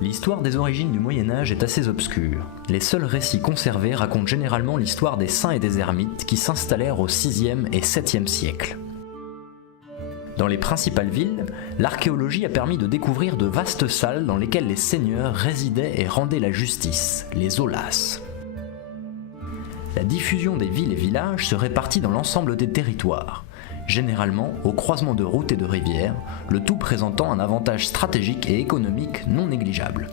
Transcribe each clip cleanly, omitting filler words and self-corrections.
L'histoire des origines du Moyen-Âge est assez obscure. Les seuls récits conservés racontent généralement l'histoire des saints et des ermites qui s'installèrent au 6e et 7e siècle. Dans les principales villes, l'archéologie a permis de découvrir de vastes salles dans lesquelles les seigneurs résidaient et rendaient la justice, les aulas. La diffusion des villes et villages se répartit dans l'ensemble des territoires, généralement au croisement de routes et de rivières, le tout présentant un avantage stratégique et économique non négligeable.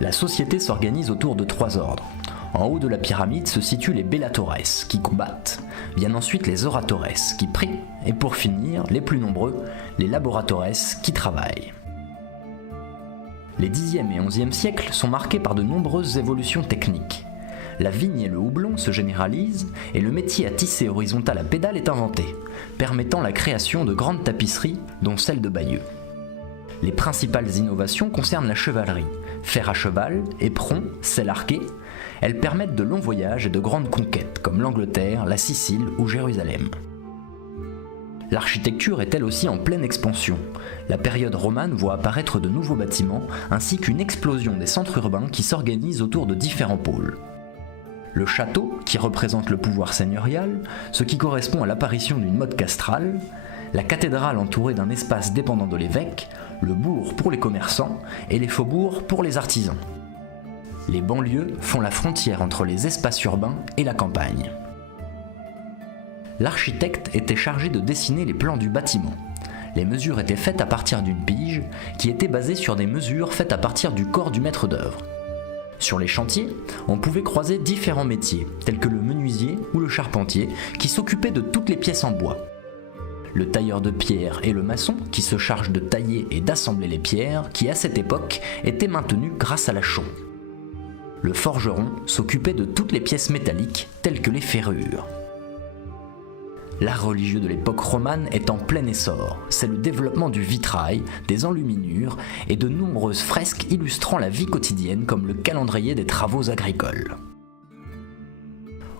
La société s'organise autour de 3 ordres. En haut de la pyramide se situent les bellatores, qui combattent, viennent ensuite les oratores, qui prient, et pour finir, les plus nombreux, les laboratores, qui travaillent. Les 10e et 11e siècles sont marqués par de nombreuses évolutions techniques. La vigne et le houblon se généralisent et le métier à tisser horizontal à pédale est inventé, permettant la création de grandes tapisseries, dont celle de Bayeux. Les principales innovations concernent la chevalerie, fer à cheval, éperon, selle arquée. Elles permettent de longs voyages et de grandes conquêtes, comme l'Angleterre, la Sicile ou Jérusalem. L'architecture est elle aussi en pleine expansion. La période romane voit apparaître de nouveaux bâtiments, ainsi qu'une explosion des centres urbains qui s'organisent autour de différents pôles. Le château, qui représente le pouvoir seigneurial, ce qui correspond à l'apparition d'une mode castrale, la cathédrale entourée d'un espace dépendant de l'évêque, le bourg pour les commerçants et les faubourgs pour les artisans. Les banlieues font la frontière entre les espaces urbains et la campagne. L'architecte était chargé de dessiner les plans du bâtiment. Les mesures étaient faites à partir d'une pige, qui était basée sur des mesures faites à partir du corps du maître d'œuvre. Sur les chantiers, on pouvait croiser différents métiers, tels que le menuisier ou le charpentier, qui s'occupaient de toutes les pièces en bois. Le tailleur de pierre et le maçon, qui se chargent de tailler et d'assembler les pierres, qui à cette époque étaient maintenues grâce à la chaux. Le forgeron s'occupait de toutes les pièces métalliques, telles que les ferrures. L'art religieux de l'époque romane est en plein essor. C'est le développement du vitrail, des enluminures et de nombreuses fresques illustrant la vie quotidienne comme le calendrier des travaux agricoles.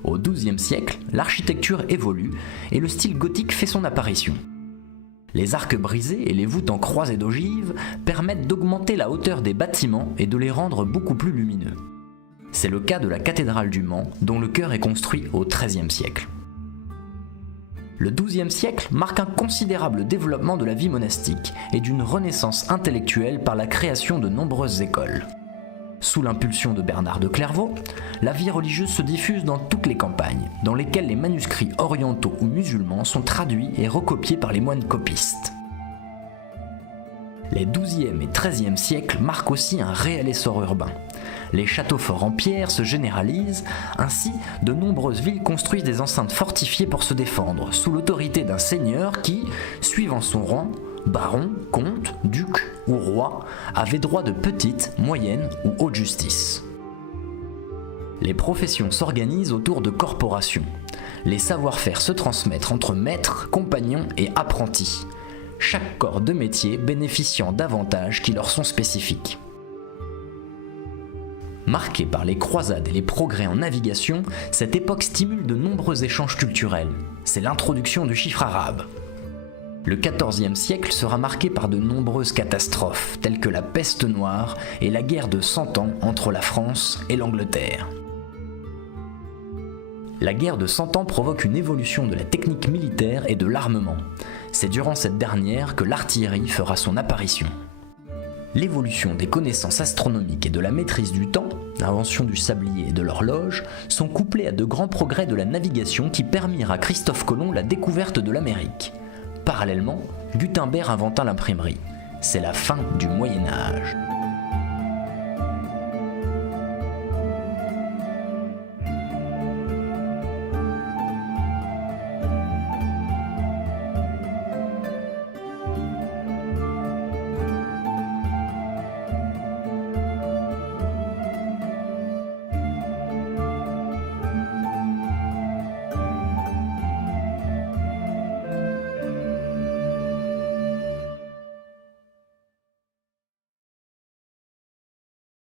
Au XIIe siècle, l'architecture évolue et le style gothique fait son apparition. Les arcs brisés et les voûtes en croisée d'ogives permettent d'augmenter la hauteur des bâtiments et de les rendre beaucoup plus lumineux. C'est le cas de la cathédrale du Mans, dont le chœur est construit au XIIIe siècle. Le XIIe siècle marque un considérable développement de la vie monastique et d'une renaissance intellectuelle par la création de nombreuses écoles. Sous l'impulsion de Bernard de Clairvaux, la vie religieuse se diffuse dans toutes les campagnes, dans lesquelles les manuscrits orientaux ou musulmans sont traduits et recopiés par les moines copistes. Les XIIe et XIIIe siècles marquent aussi un réel essor urbain. Les châteaux forts en pierre se généralisent, ainsi de nombreuses villes construisent des enceintes fortifiées pour se défendre, sous l'autorité d'un seigneur qui, suivant son rang, baron, comte, duc ou roi, avait droit de petite, moyenne ou haute justice. Les professions s'organisent autour de corporations. Les savoir-faire se transmettent entre maîtres, compagnons et apprentis. Chaque corps de métier bénéficiant d'avantages qui leur sont spécifiques. Marquée par les croisades et les progrès en navigation, cette époque stimule de nombreux échanges culturels. C'est l'introduction du chiffre arabe. Le XIVe siècle sera marqué par de nombreuses catastrophes, telles que la peste noire et la guerre de 100 ans entre la France et l'Angleterre. La guerre de 100 ans provoque une évolution de la technique militaire et de l'armement. C'est durant cette dernière que l'artillerie fera son apparition. L'évolution des connaissances astronomiques et de la maîtrise du temps, l'invention du sablier et de l'horloge, sont couplées à de grands progrès de la navigation qui permirent à Christophe Colomb la découverte de l'Amérique. Parallèlement, Gutenberg inventa l'imprimerie. C'est la fin du Moyen Âge.